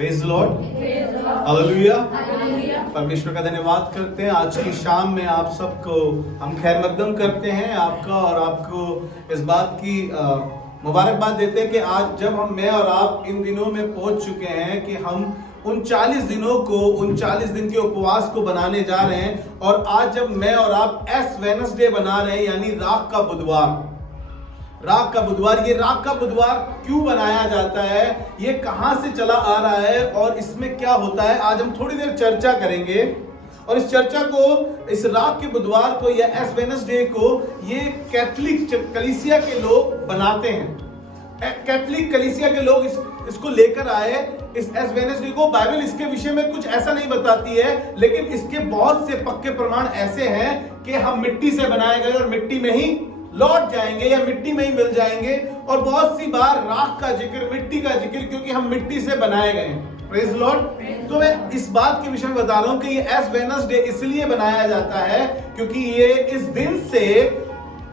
Praise Lord, hallelujah. परमेश्वर का धन्यवाद करते हैं। आज की शाम में आप सबको हम खैर मकदम करते हैं आपका, और आपको इस बात की मुबारकबाद देते हैं कि आज जब मैं और आप इन दिनों में पहुंच चुके हैं कि हम उन 40 दिनों को, उन 40 दिन के उपवास को बनाने जा रहे हैं। और आज जब मैं और आप एस वेडनेसडे बना रहे हैं, यानी राख का बुधवार। राख का बुधवार, ये राख का बुधवार क्यों बनाया जाता है, ये कहां से चला आ रहा है और इसमें क्या होता है, आज हम थोड़ी देर चर्चा करेंगे। और इस चर्चा को, इस राख के बुधवार को या एस वेडनेसडे को, ये कैथोलिक कलीसिया के लोग बनाते हैं। कैथोलिक कलीसिया के लोग इसको लेकर आए, इस एस वेडनेसडे को। बाइबल इसके विषय में कुछ ऐसा नहीं बताती है, लेकिन इसके बहुत से पक्के प्रमाण ऐसे हैं कि हम मिट्टी से बनाए गए और मिट्टी में ही लौट जाएंगे या मिट्टी में ही मिल जाएंगे। और बहुत सी बार राख का जिक्र, मिट्टी का जिक्र, क्योंकि हम मिट्टी से बनाए गए हैं। Praise Lord. तो मैं इस बात के विषय में बता रहा हूं कि ये एस वेडनेसडे इसलिए बनाया जाता है क्योंकि ये इस दिन से,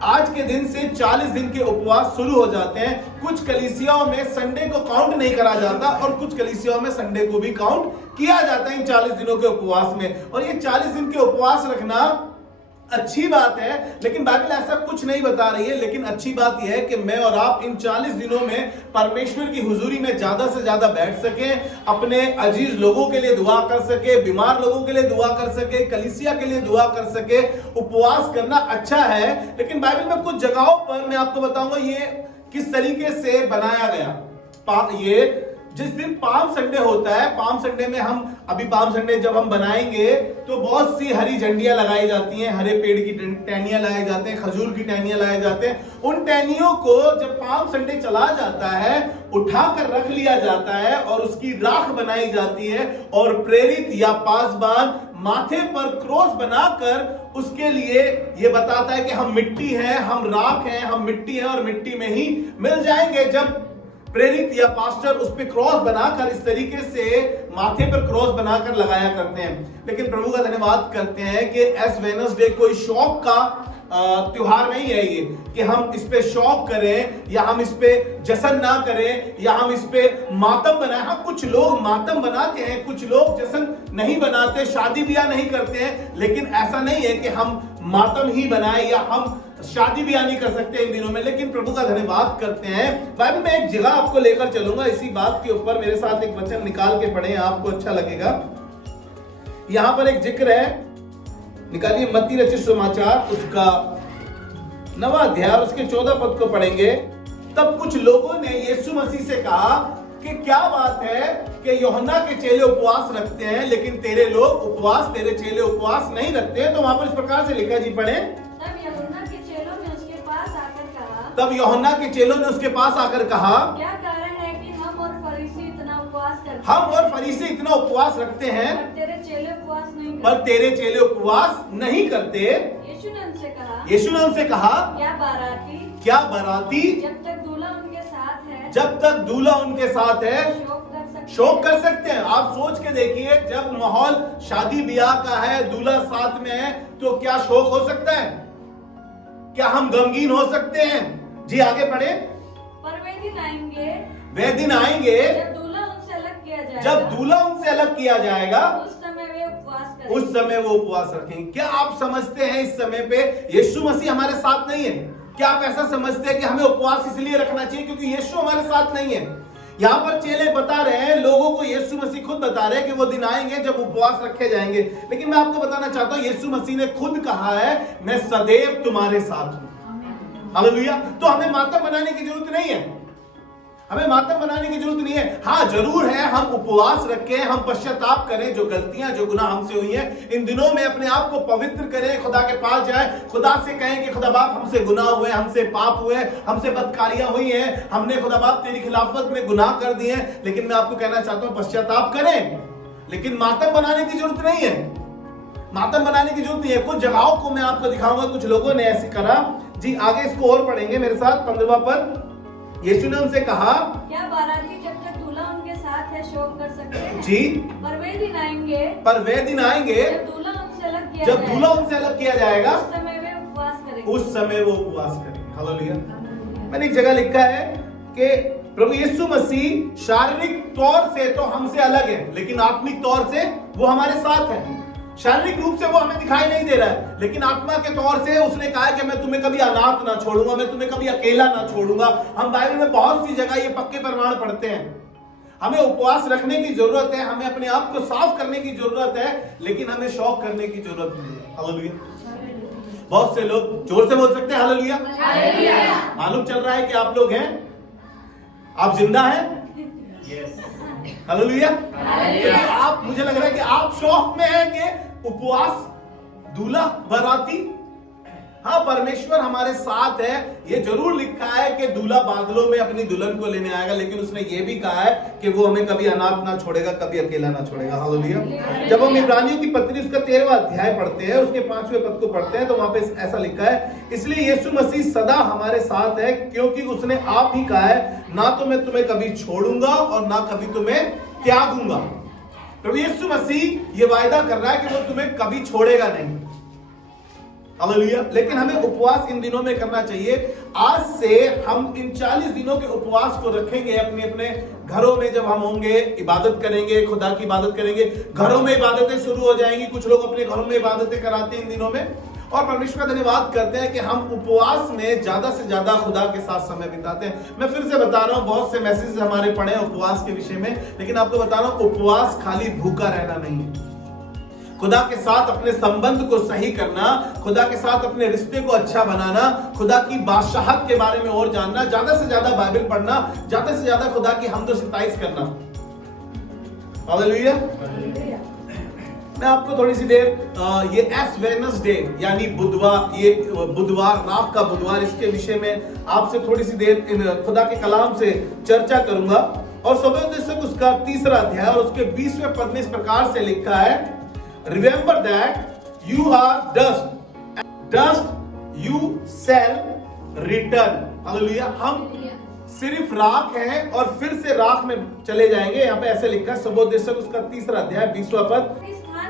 आज के दिन से 40 दिन के उपवास शुरू हो जाते हैं। कुछ कलीसियाओं में संडे को काउंट नहीं करा जाता और कुछ कलीसियाओं में संडे को भी काउंट किया जाता है इन 40 दिनों के उपवास में। और ये 40 दिन के उपवास रखना अच्छी बात है, लेकिन बाइबल ऐसा कुछ नहीं बता रही है। लेकिन अच्छी बात यह है कि मैं और आप इन 40 दिनों में परमेश्वर की हुजूरी में ज्यादा से ज्यादा बैठ सके, अपने अजीज लोगों के लिए दुआ कर सके, बीमार लोगों के लिए दुआ कर सके, कलीसिया के लिए दुआ कर सके। उपवास करना अच्छा है, लेकिन बाइबल में कुछ जगहों पर मैं आपको बताऊंगा ये किस तरीके से बनाया गया। ये जिस दिन पाम संडे होता है, पाम संडे में हम, अभी पाम संडे जब हम बनाएंगे तो बहुत सी हरी झंडियां लगाई जाती हैं, हरे पेड़ की टहनियां लगाए जाते हैं, खजूर की टहनियां लगाए जाते हैं। उन टहनियों को जब पाम संडे चला जाता है, उठाकर रख लिया जाता है और उसकी राख बनाई जाती है। और प्रेरित या पासबान माथे पर क्रॉस बनाकर उसके लिए ये बताता है कि हम मिट्टी हैं, हम राख हैं, हम मिट्टी हैं और मिट्टी में ही मिल जाएंगे। जब प्रेरित या पास्टर उस पे क्रॉस बनाकर, इस तरीके से माथे पर क्रॉस बनाकर लगाया करते हैं। लेकिन प्रभु का धन्यवाद करते हैं कि एस वेडनेसडे कोई शौक का त्योहार नहीं है ये, कि हम इस पे शौक करें या हम इस पे जश्न ना करें या हम इस पे मातम बनाएं। हाँ, कुछ लोग मातम बनाते हैं, कुछ लोग जश्न नहीं बनाते, शादी ब्याह नहीं करते हैं, लेकिन ऐसा नहीं है कि हम मातम ही बनाएं या हम शादी ब्याह नहीं कर सकते इन दिनों में। लेकिन प्रभु का धन्यवाद करते हैं। बाइबल में एक जगह आपको लेकर चलूंगा इसी बात के ऊपर। मेरे साथ एक वचन निकाल के पढ़ें, आपको अच्छा लगेगा। यहां पर एक जिक्र है, निकालिए मत्ती रचित सुसमाचार, उसका 9वां अध्याय, उसके 14 पद को पढ़ेंगे। तब कुछ लोगों ने यीशु मसीह से कहा कि क्या बात है कि यूहन्ना के चेले उपवास रखते हैं लेकिन तेरे चेले उपवास नहीं रखते। तो वहां पर इस प्रकार से लिखा, जी पढ़ें। तब यूहन्ना के चेलों ने उसके पास आकर कहा, क्या कारण है कि हम और फरीसी इतना उपवास करते हैं, पर तेरे चेले उपवास नहीं करते। यीशु ने उनसे कहा, क्या बाराती जब तक दूल्हा उनके साथ है शोक कर सकते हैं। आप सोच के देखिए, जब माहौल शादी ब्याह का है, दूल्हा साथ में है, तो क्या शोक हो सकता है? क्या हम गमगीन हो सकते हैं? जी आगे पढ़े। पर वे दिन आएंगे जब दूल्हा उनसे अलग किया जाएगा, उस समय वो उपवास रखेंगे। क्या आप समझते हैं इस समय पे यीशु मसीह हमारे साथ नहीं है? क्या आप ऐसा समझते हैं कि हमें उपवास इसलिए रखना चाहिए क्योंकि यीशु हमारे साथ नहीं है? यहाँ पर चेले बता रहे हैं लोगों को, यीशु मसीह खुद बता रहे हैं कि वो दिन आएंगे जब उपवास रखे जाएंगे। लेकिन मैं आपको बताना चाहता हूं, यीशु मसीह ने खुद कहा है, मैं सदैव तुम्हारे साथ हूं। हालेलुया। तो हमें मातम बनाने की जरूरत नहीं है, हमें मातम बनाने की जरूरत नहीं है। हाँ, जरूर है हम उपवास रखें, हम पश्चाताप करें, जो गलतियां, जो गुनाह हमसे हुई हैं इन दिनों में अपने आप को पवित्र करें, खुदा के पास जाए, खुदा से कहें कि खुदा बाप हमसे गुनाह हुए, हमसे पाप हुए, हमसे बदकारियां हुई हैं, हमने खुदा बाप तेरी खिलाफत में गुनाह कर दिए। लेकिन मैं आपको कहना चाहता हूं, पश्चाताप करें, लेकिन मातम बनाने की जरूरत नहीं है। मातम बनाने की जरूरत नहीं है। कुछ जगहों को मैं आपको दिखाऊंगा, कुछ लोगों ने ऐसे करा। जी आगे इसको और पढ़ेंगे मेरे साथ, 15वां पद। यीशु ने उनसे कहा, क्या बाराती जब तक दूल्हा उनके साथ है शोक कर सकते हैं? जी, पर वे दिन आएंगे जब दूल्हा उनसे अलग किया जाएगा, उस समय वो उपवास करेंगे। हालेलुया। मैंने एक जगह लिखा है कि प्रभु यीशु मसीह शारीरिक तौर से तो हमसे अलग है, लेकिन आत्मिक तौर से वो हमारे साथ है। शारीरिक रूप से वो हमें दिखाई नहीं दे रहा है, लेकिन आत्मा के तौर से उसने कहा कि मैं तुम्हें कभी अनाथ ना छोड़ूंगा, मैं तुम्हें कभी अकेला ना छोड़ूंगा। हम बाइबल में बहुत सी जगह ये पक्के प्रमाण पढ़ते हैं। हमें उपवास रखने की जरूरत है, हमें अपने आप को साफ करने की जरूरत है, लेकिन हमें शौक करने की जरूरत नहीं है। हालेलुया। बहुत से लोग जोर से बोल सकते हैं हालेलुया। मालूम चल रहा है कि आप लोग हैं, आप जिंदा हैं। हालेलुया। आप, मुझे लग रहा है कि आप शौक में हैं कि उपवास, दूल्हा, बाराती। हाँ, परमेश्वर हमारे साथ है। ये जरूर लिखा है कि दूल्हा बादलों में अपनी दुल्हन को लेने आएगा, लेकिन उसने ये भी कहा है कि वो हमें कभी अनाथ ना छोड़ेगा, कभी अकेला ना छोड़ेगा। हालेलुया। जब हम इब्रानियों की पत्री उसका 13वां अध्याय पढ़ते हैं, उसके 5वें पद को पढ़ते हैं, तो वहां पे ऐसा लिखा है, इसलिए यीशु मसीह सदा हमारे साथ है, क्योंकि उसने आप ही कहा है, ना तो मैं तुम्हें कभी छोड़ूंगा और ना कभी तुम्हें त्यागूंगा। प्रभु यीशु मसीह ये वायदा कर रहा है कि वो तुम्हें कभी छोड़ेगा नहीं। हालेलुया। लेकिन हमें उपवास इन दिनों में करना चाहिए। आज से हम इन 40 दिनों के उपवास को रखेंगे अपने अपने घरों में। जब हम होंगे, इबादत करेंगे, खुदा की इबादत करेंगे, घरों में इबादतें शुरू हो जाएंगी। कुछ लोग अपने घरों में इबादतें कराते हैं इन दिनों में, और परमेश्वर का धन्यवाद करते हैं कि हम उपवास में ज्यादा से ज्यादा खुदा के साथ समय बिताते हैं। मैं फिर से बता रहा हूं, बहुत से मैसेज हमारे पढ़े हैं उपवास के विषय में, लेकिन आपको बता रहा हूं, उपवास खाली भूखा रहना नहीं है। खुदा के साथ अपने संबंध को सही करना, खुदा के साथ अपने रिश्ते को अच्छा बनाना, खुदा की बादशाहत के बारे में और जानना, ज्यादा से ज्यादा बाइबल पढ़ना, ज्यादा से ज्यादा खुदा की हमदो सिताइश करना। हालेलुया। मैं आपको थोड़ी सी देर ये एस वेडनेसडे यानी बुधवार, ये बुधवार, रात का बुधवार, इसके विषय में आपसे थोड़ी सी देर खुदा के कलाम से चर्चा करूंगा। और सुबोधेशक उसका 3रा अध्याय और उसके 20वें पद में इस प्रकार से लिखा है, Remember that you are dust, dust you shall return. Hallelujah. हम सिर्फ राख हैं और फिर से राख में चले जाएंगे। यहाँ पे ऐसे लिखा है, सुबोधेशक उसका 3रा अध्याय 20वां पद,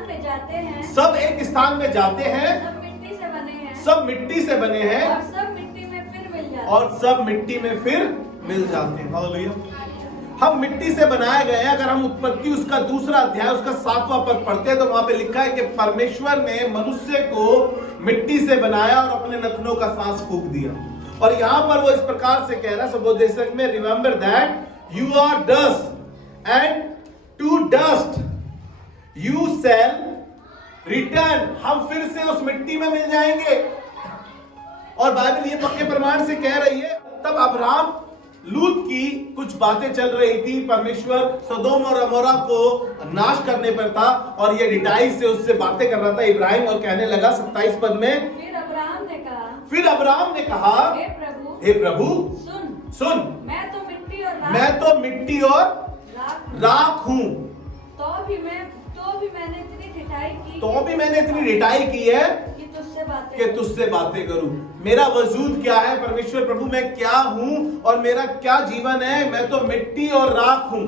में जाते हैं, सब एक स्थान में जाते हैं, सब मिट्टी से बने हैं, सब मिट्टी से बने हैं, और सब मिट्टी में फिर मिल जाते हैं, और सब मिट्टी में फिर मिल जाते हैं। हालेलुया। हम मिट्टी से बनाए गए हैं। अगर हम उत्पत्ति उसका 2रा अध्याय उसका 7वां पद पढ़ते हैं, तो वहां पे लिखा है कि परमेश्वर ने मनुष्य को मिट्टी से बनाया और अपने नथनों का सांस फूंक दिया। और यहां पर वो इस प्रकार से कह रहा है सुबोधेशक में, remember that you are dust and to dust you shall return. हम फिर से उस मिट्टी में मिल जाएंगे। और बाइबल ये पक्के प्रमाण से कह रही है। तब अब्राहम, लूत की कुछ बातें चल रही थी, परमेश्वर सदोम और अमोरा को नाश करने पर था, और ये डिटाई से उससे बातें कर रहा था इब्राहिम, और कहने लगा 27 पद में, फिर अब्राहम ने कहा, हे प्रभु सुन, मैं तो मिट्टी और राख हूं, तो भी मैंने इतनी रिटाई की है कि तुझसे बातें करूं। मेरा वजूद क्या है परमेश्वर प्रभु, मैं क्या हूं और मेरा क्या जीवन है, मैं तो मिट्टी और राख हूं।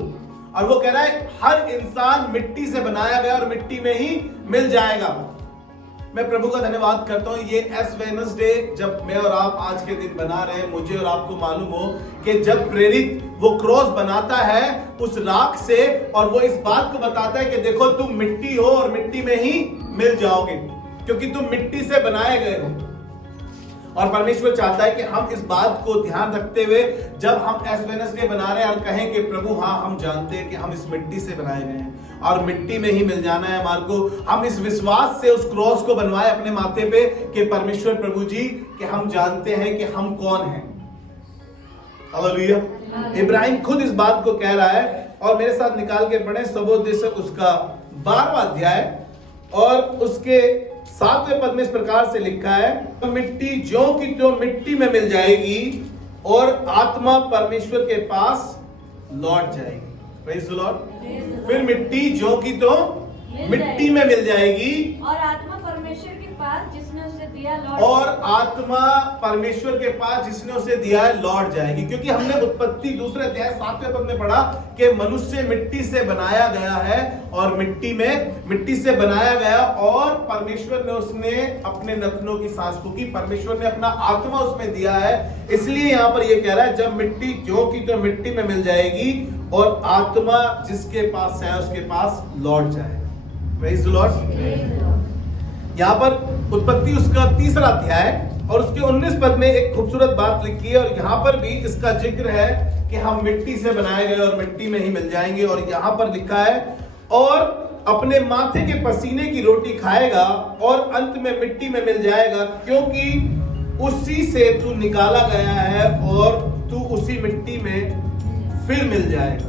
और वो कह रहा है हर इंसान मिट्टी से बनाया गया और मिट्टी में ही मिल जाएगा। मैं प्रभु का धन्यवाद करता हूं, ये एस वेडनेसडे जब मैं और आप आज के दिन बना रहे हैं, मुझे और आपको मालूम हो कि जब प्रेरित वो क्रॉस बनाता है उस राख से, और वो इस बात को बताता है कि देखो तुम मिट्टी हो और मिट्टी में ही मिल जाओगे, क्योंकि तुम मिट्टी से बनाए गए हो। और परमेश्वर चाहता है कि हम इस बात को ध्यान रखते हुए जब हम एस वेडनेसडे बना रहे हैं और कहें कि प्रभु हाँ, हम जानते हैं कि हम इस मिट्टी से बनाए गए हैं और मिट्टी में ही मिल जाना है हमारे को। हम इस विश्वास से उस क्रॉस को बनवाए अपने माथे पे कि परमेश्वर प्रभु जी कि हम जानते हैं कि हम कौन हैं। हालेलुया। इब्राहिम खुद इस बात को कह रहा है, और मेरे साथ निकाल के पढ़े सुबोधेशक उसका 12वां अध्याय और उसके 7वें पद में इस प्रकार से लिखा है, मिट्टी ज्यों की त्यों मिट्टी में मिल जाएगी और आत्मा परमेश्वर के पास लौट जाएगी। Praise the Lord. फिर मिट्टी ज्यों की त्यों मिट्टी में मिल जाएगी और आत्मा परमेश्वर के पास जिसने उसे दिया लौट और आत्मा परमेश्वर के पास जिसने उसे दिया है लौट जाएगी। क्योंकि हमने उत्पत्ति दूसरे अध्याय 7वें पद में पढ़ा कि मनुष्य मिट्टी से बनाया गया है और मिट्टी से बनाया गया, और परमेश्वर ने उसने अपने नथनों की सांस फूकी, परमेश्वर ने अपना आत्मा उसमें दिया है। इसलिए यहां पर यह कह रहा है जब मिट्टी जो की तो मिट्टी में मिल जाएगी और आत्मा जिसके पास है उसके पास लौट जाएगा। Praise the Lord. यहाँ पर उत्पत्ति उसका 3रा अध्याय और उसके 19 पद में एक खूबसूरत बात लिखी है, और यहाँ पर भी इसका जिक्र है कि हम मिट्टी से बनाए गए और मिट्टी में ही मिल जाएंगे। और यहाँ पर लिखा है और अपने माथे के पसीने की रोटी खाएगा और अंत में मिट्टी में मिल जाएगा, क्योंकि उसी से तू निकाला गया है और तू उसी मिट्टी में फिर मिल जाएगा।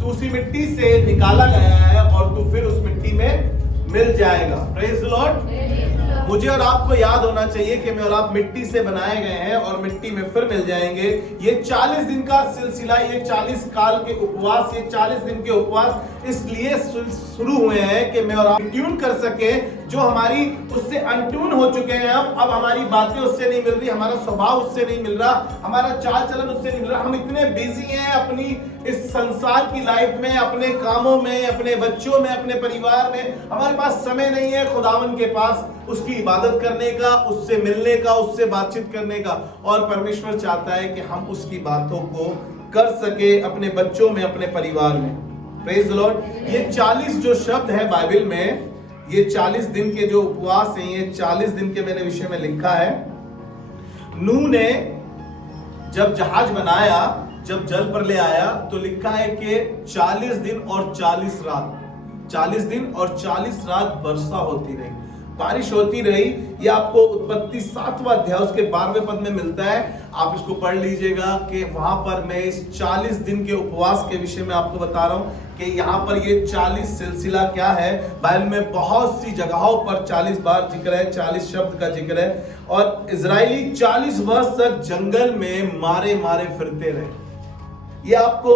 तू उसी मिट्टी से निकाला गया है और तू फिर उस मिट्टी में मिल जाएगा। Praise the Lord. मुझे और आपको याद होना चाहिए कि मैं और आप मिट्टी से बनाए गए हैं और मिट्टी में फिर मिल जाएंगे। ये 40 दिन का सिलसिला, ये 40 काल के उपवास, ये 40 दिन के उपवास इसलिए शुरू हुए हैं कि मैं और आप ट्यून कर सके जो हमारी उससे अनट्यून हो चुके हैं। अब हमारी बातें उससे नहीं मिल रही, हमारा स्वभाव उससे नहीं मिल रहा, हमारा चाल चलन उससे नहीं मिल रहा। हम इतने बिजी हैं अपनी इस संसार की लाइफ में, अपने कामों में, अपने बच्चों में, अपने परिवार में, हमारे पास समय नहीं है खुदावन के पास उसकी इबादत करने का, उससे मिलने का, उससे बातचीत करने का। और परमेश्वर चाहता है कि हम उसकी बातों को कर सके अपने बच्चों में, अपने परिवार में। Praise the Lord. ये 40 जो शब्द है बाइबल में, ये 40 दिन के जो उपवास हैं, ये 40 दिन के मैंने विषय में लिखा है। नूह ने जब जहाज बनाया, जब जल पर ले आया, तो लिखा है कि 40 दिन और 40 रात, 40 दिन और 40 रात वर्षा होती रही, बारिश होती रही। ये आपको उत्पत्ति 7वां अध्याय उसके 12वें पद में मिलता है। आप इसको पढ़ लीजिएगा कि वहां पर मैं इस 40 दिन के उपवास के विषय में आपको बता रहा हूं कि यहाँ पर ये 40 सिलसिला क्या है। बाइबल में बहुत सी जगहों पर 40 बार जिक्र है, 40 शब्द का जिक्र है। और इजरायली 40 वर्ष तक जंगल में मारे मारे फिरते रहे। ये आपको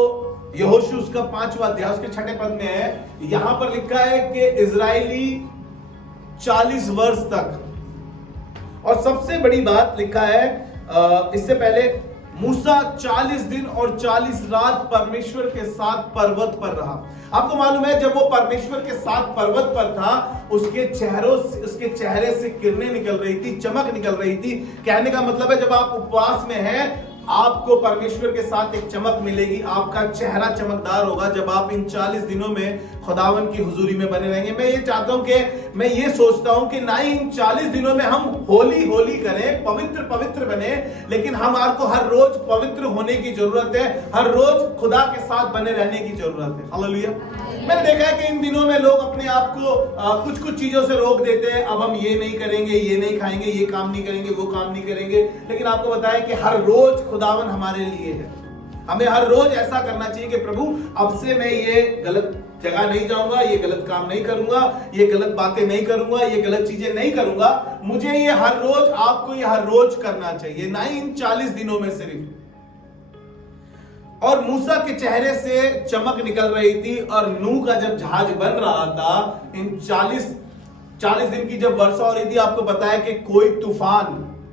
यहोशू उसका 5वां अध्याय उसके 6ठे पद में है। यहां पर लिखा है कि इजरायली 40 वर्ष तक, और सबसे बड़ी बात लिखा है इससे पहले मूसा 40 दिन और 40 रात परमेश्वर के साथ पर्वत पर रहा। आपको मालूम है जब वो परमेश्वर के साथ पर्वत पर था, उसके चेहरे से किरणें निकल रही थी, चमक निकल रही थी। कहने का मतलब है जब आप उपवास में हैं, आपको परमेश्वर के साथ एक चमक मिलेगी, आपका चेहरा चमकदार होगा जब आप इन 40 दिनों में खुदावन की हुजूरी में बने रहेंगे। मैं ये चाहता हूं कि मैं ये सोचता हूं कि ना ही इन 40 दिनों में हम होली होली करें, पवित्र पवित्र बने, लेकिन हमारे को हर रोज पवित्र होने की जरूरत है, हर रोज खुदा के साथ बने रहने की जरूरत है। हालेलुया। मैंने देखा है कि इन दिनों में लोग अपने आप को कुछ कुछ चीजों से रोक देते हैं। अब हम ये नहीं करेंगे, ये नहीं खाएंगे, ये काम नहीं करेंगे, वो काम नहीं करेंगे। लेकिन आपको बताया कि हर रोज खुदावन हमारे लिए है। हमें हर रोज ऐसा करना चाहिए कि प्रभु अब से मैं ये गलत जगह नहीं जाऊंगा, ये गलत काम नहीं करूंगा, ये गलत बातें नहीं करूंगा, ये गलत चीजें नहीं करूंगा। मुझे ये हर रोज, आपको ये हर रोज करना चाहिए, ना ही इन 40 दिनों में सिर्फ। और मूसा के चेहरे से चमक निकल रही थी। और नूह का जब जहाज बन रहा था, इन 40 दिन की जब वर्षा हो रही थी, आपको बताया कि कोई तूफान,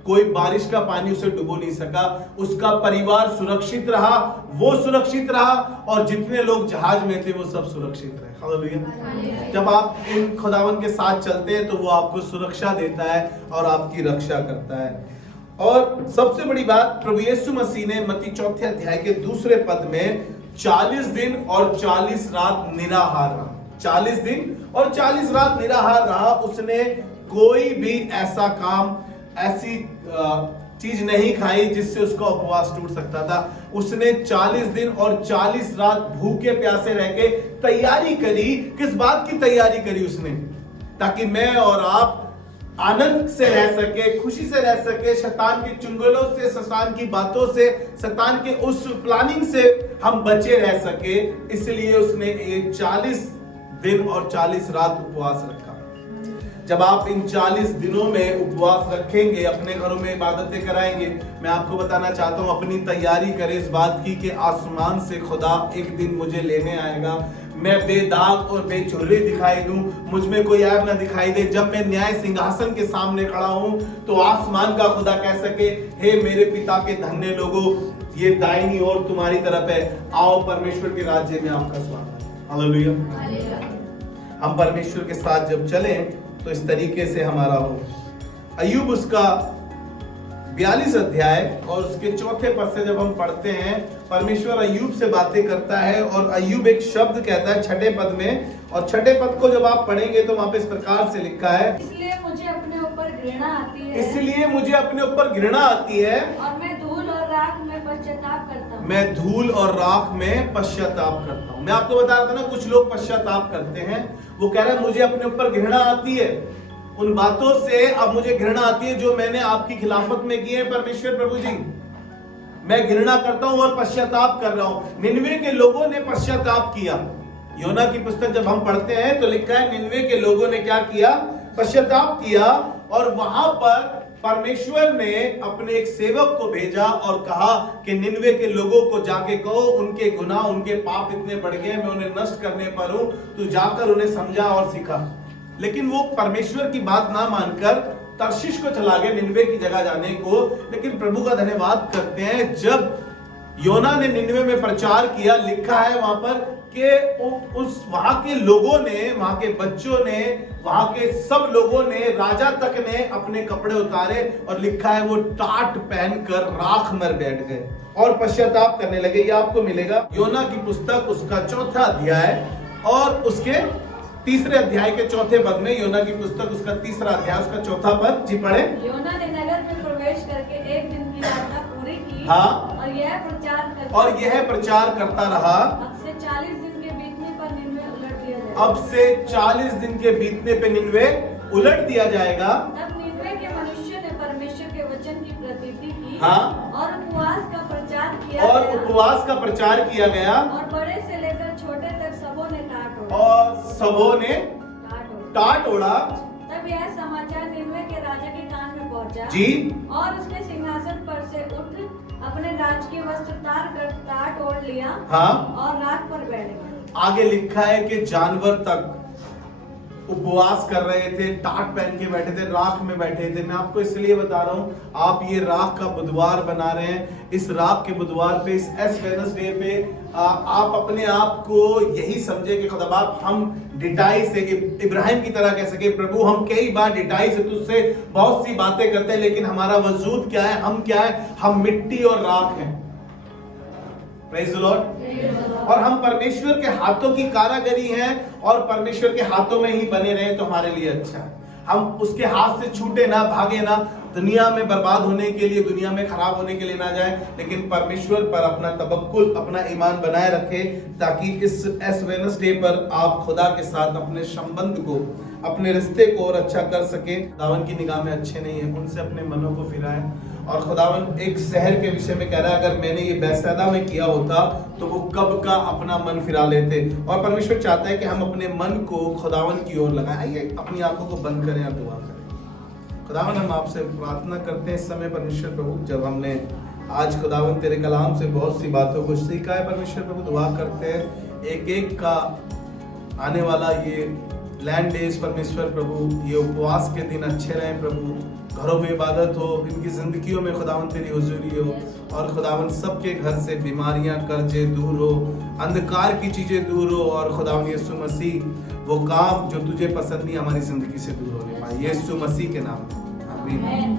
कोई बारिश का पानी उसे डुबो नहीं सका। उसका परिवार सुरक्षित रहा, वो सुरक्षित रहा, और जितने लोग जहाज में थे वो सब सुरक्षित रहे। हालेलुया। जब आप इन खुदावन के साथ चलते हैं तो वो आपको सुरक्षा देता है और आपकी रक्षा करता है। और सबसे बड़ी बात, प्रभु यीशु मसीह ने मत्ती 4 अध्याय के 2 पद में 40 दिन और 40 रात निराहार रहा। 40 दिन और 40 रात निराहार रहा। उसने कोई भी ऐसा काम, ऐसी चीज नहीं खाई जिससे उसका उपवास टूट सकता था। उसने 40 दिन और 40 रात भूखे प्यासे रह के तैयारी करी। किस बात की तैयारी करी उसने? ताकि मैं और आप आनंद से रह सके, खुशी से रह सके, शैतान के चुंगलों से, शैतान की बातों से, शैतान के उस प्लानिंग से हम बचे रह सके। इसलिए उसने ये 40 दिन और 40 रात उपवास रखा। जब आप इन 40 दिनों में उपवास रखेंगे, अपने घरों में इबादतें कराएंगे, मैं आपको बताना चाहता हूं अपनी तैयारी करें इस बात की कि आसमान से खुदा एक दिन मुझे लेने आएगा, मैं बेदाग और बेचुर्री दिखाई दूं, मुझ में कोई ऐब ना दिखाई दे। जब मैं न्याय सिंहासन के सामने खड़ा हूं तो आसमान का खुदा कह सके, हे मेरे पिता के धन्य लोगों, ये दाहिनी ओर तुम्हारी तरफ है, आओ परमेश्वर के राज्य में आपका स्वागत है। हालेलुया। हम परमेश्वर के साथ जब चलें तो इस तरीके से हमारा हो। अय्यूब उसका 42 अध्याय और उसके चौथे पद से जब हम पढ़ते हैं, परमेश्वर अय्यूब से बातें करता है और अय्यूब एक शब्द कहता है छठे पद में, और छठे पद को जब आप पढ़ेंगे तो वहां पे इस प्रकार से लिखा है, इसलिए मुझे अपने ऊपर घृणा आती है, इसलिए मुझे अपने ऊपर घृणा आती है और मैं धूल और राख में पश्चाताप करता हूँ। मैं धूल और राख में पश्चाताप करता हूँ। मैं आपको बता रहा था ना, कुछ लोग पश्चाताप करते हैं, वो कह रहे हैं मुझे अपने ऊपर घृणा आती है उन बातों से, अब मुझे घृणा आती है जो मैंने आपकी खिलाफत में की है परमेश्वर प्रभु जी, मैं घृणा करता हूं और पश्चाताप कर रहा हूं। निनवे के लोगों ने पश्चाताप किया। योना की पुस्तक जब हम पढ़ते हैं तो लिखा है निनवे के लोगों ने क्या किया, पश्चाताप किया, और वहां पर परमेश्वर ने अपने एक सेवक को भेजा और कहा कि निनवे के लोगों को जाके कहो उनके गुनाह, उनके पाप इतने बढ़ गए, मैं उन्हें नष्ट करने पर हूं, तू जाकर उन्हें समझा और सिखा। लेकिन वो परमेश्वर की बात ना मानकर तर्शीश को चला गए निनवे की जगह जाने को। लेकिन प्रभु का धन्यवाद करते हैं, जब योना ने निनवे में प्रचार किया, लिखा है वहां पर कि उस वहां के लोगों ने, वहां के बच्चों ने, वहां के सब लोगों ने, राजा तक ने अपने कपड़े उतारे, और लिखा है वो टाट पहनकर राख में बैठ गए और पश्चाताप करने लगे। ये आपको मिलेगा योना की पुस्तक उसका 4था अध्याय और उसके 3रे अध्याय के 4थे पद में। योना की पुस्तक उसका 3रा अध्याय उसका 4था पद, जी पढ़े। योना ने नगर में प्रवेश करके एक दिन की यात्रा पूरी की, हाँ, और यह प्रचार करता रहा। अब से 40 दिन के बीतने पर निनवे उलट दिया जाएगा। अब से 40 दिन के बीतने पे निनवे उलट दिया जाएगा। तब निनवे के मनुष्य ने परमेश्वर के वचन की प्रतीति की, हाँ, और उपवास का प्रचार किया और गया, उपवास का प्रचार किया गया, और बड़े से लेकर छोटे तक सबों ने टाट ओढ़ा, और सबों ने टाट ओढ़ा। तब यह समाचार निनवे के राजा के कान में पहुंचा, जी, और उसने सिंहासन पर से उठ अपने राजकीय वस्त्र तार कर टाट ओढ़ लिया, हाँ, और राख पर बैठ गया। आगे लिखा है कि जानवर तक उपवास कर रहे थे, टाट पहन के बैठे थे, राख में बैठे थे। मैं आपको इसलिए बता रहा हूं, आप ये राख का बुधवार बना रहे हैं, इस राख के बुधवार पे, इस एस वेडनेसडे पे आप अपने आप को यही समझे कि खुदाबाप हम डिटाई से, इब्राहिम की तरह कह सके, प्रभु हम कई बार डिटाई से तुझसे बहुत सी बातें करते हैं, लेकिन हमारा वजूद क्या है, हम क्या है, हम मिट्टी और राख हैं। Praise the Lord. और हम परमेश्वर के हाथों की कारागरी हैं, और परमेश्वर के हाथों में ही बने रहे तो हमारे लिए अच्छा है। हम उसके हाथ से छूटे ना, भागे ना, दुनिया में बर्बाद होने के लिए, दुनिया में खराब होने के लिए ना जाए, लेकिन परमेश्वर पर अपना तवक्कुल, अपना ईमान बनाए रखे, ताकि इस एस वेडनेसडे पर आप खुदा के साथ अपने संबंध को, अपने रिश्ते को और अच्छा कर सके। खुदावन की निगाह में अच्छे नहीं है, उनसे अपने मनों को फिराएं। और खुदावन एक शहर के विषय में कह रहा है, अगर मैंने ये बैतसैदा में किया होता तो वो कब का अपना मन फिरा लेते। और परमेश्वर चाहता है कि हम अपने मन को खुदावन की ओर लगाएं। आइए अपनी आंखों को बंद करें और दुआ करें। खुदावन हम आपसे प्रार्थना करते हैं इस समय परमेश्वर प्रभु, जब हमने आज खुदावन तेरे कलाम से बहुत सी बातों को सीखा है परमेश्वर प्रभु, दुआ करते हैं एक एक का आने वाला ये लैंड डेज परमेश्वर प्रभु, ये उपवास के दिन अच्छे रहें प्रभु, घरों में इबादत हो, इनकी जिंदगियों में खुदावन तेरी हुजूरी हो, और खुदावन सबके घर से बीमारियां, कर्जे दूर हो, अंधकार की चीजें दूर हो, और खुदावन यीशु मसीह वो काम जो तुझे पसंद नहीं हमारी जिंदगी से दूर होने पाए, यीशु मसीह के नाम में आमीन।